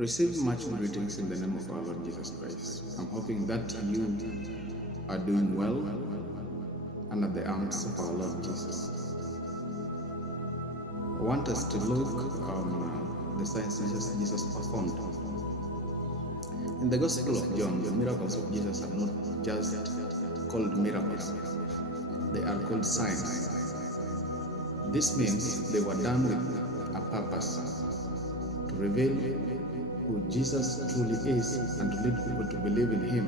Receive much greetings in the name of our Lord Jesus Christ. I'm hoping that you are doing well under the arms of our Lord Jesus. I want us to look on the signs Jesus performed. In the Gospel of John, the miracles of Jesus are not just called miracles, they are called signs. This means they were done with a purpose, to reveal who Jesus truly is and to lead people to believe in Him.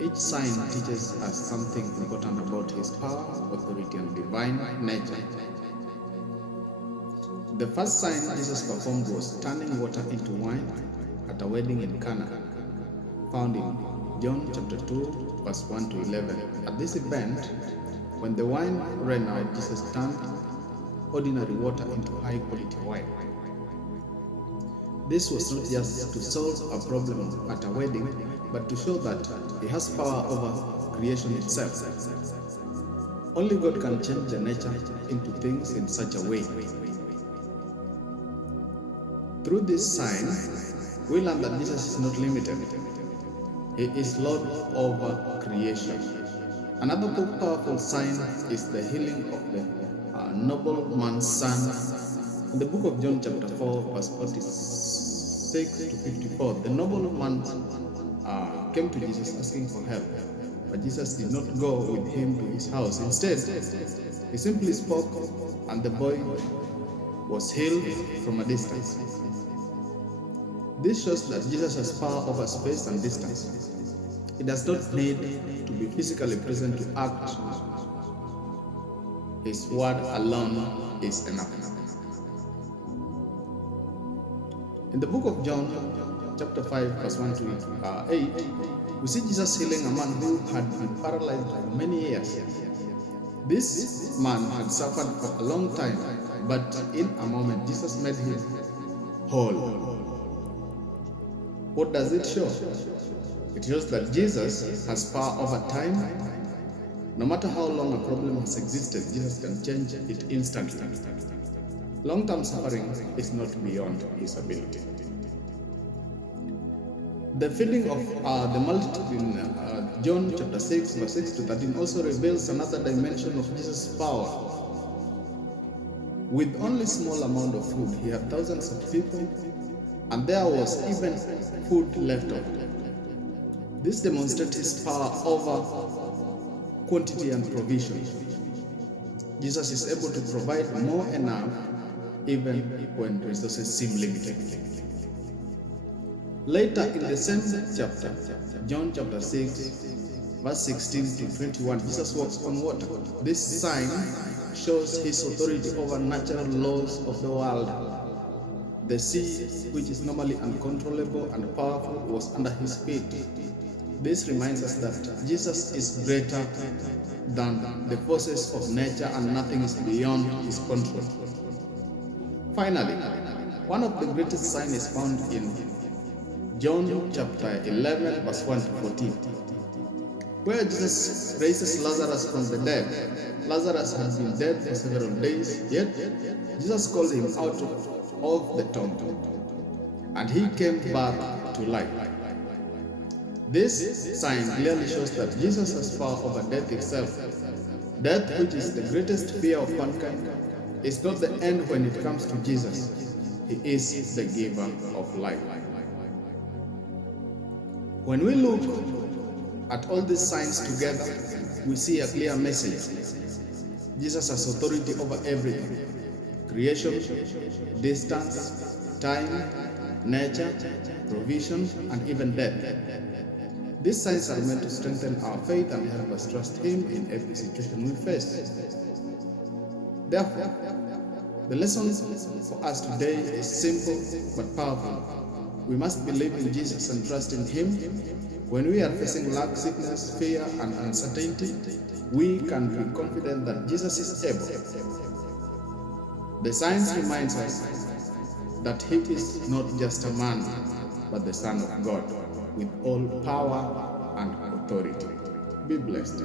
Each sign teaches us something important about His power, authority, and divine nature. The first sign Jesus performed was turning water into wine at a wedding in Cana, found in John chapter 2, verse 1 to 11. At this event, when the wine ran out, Jesus turned ordinary water into high-quality wine. This was not just to solve a problem at a wedding, but to show that He has power over creation itself. Only God can change the nature into things in such a way. Through this sign, we learn that Jesus is not limited. He is Lord over creation. Another powerful sign is the healing of the nobleman's son. In the book of John chapter 4, verse 46 to 54, the nobleman came to Jesus asking for help, but Jesus did not go with him to his house. Instead, He simply spoke and the boy was healed from a distance. This shows that Jesus has power over space and distance. He does not need to be physically present to act. His word alone is enough. In the book of John, chapter 5, verse 1 to 8, we see Jesus healing a man who had been paralyzed for many years. This man had suffered for a long time, but in a moment, Jesus made him whole. What does it show? It shows that Jesus has power over time. No matter how long a problem has existed, Jesus can change it instantly. Long-term suffering is not beyond His ability. The feeding of the multitude in John chapter 6, verse 6 to 13 also reveals another dimension of Jesus' power. With only small amount of food, He had thousands of people, and there was even food left over. This demonstrates His power over quantity and provision. Jesus is able to provide more enough even when resources seem limited. Later in the same chapter, John chapter 6, verse 16 to 21, Jesus walks on water. This sign shows His authority over natural laws of the world. The sea, which is normally uncontrollable and powerful, was under His feet. This reminds us that Jesus is greater than the forces of nature and nothing is beyond His control. Finally, one of the greatest signs is found in John chapter 11, verse 1 to 14, where Jesus raises Lazarus from the dead. Lazarus had been dead for several days, yet Jesus called him out of the tomb, and he came back to life. This sign clearly shows that Jesus has power over death itself. Death, which is the greatest fear of mankind, is not the end when it comes to Jesus. He is the giver of life. When we look at all these signs together, we see a clear message. Jesus has authority over everything: creation, distance, time, nature, provision, and even death. These signs are meant to strengthen our faith and help us trust Him in every situation we face. Therefore, the lesson for us today is simple but powerful. We must believe in Jesus and trust in Him. When we are facing lack, sickness, fear, and uncertainty, we can be confident that Jesus is able. The signs reminds us that He is not just a man, but the Son of God, with all power and authority. Be blessed.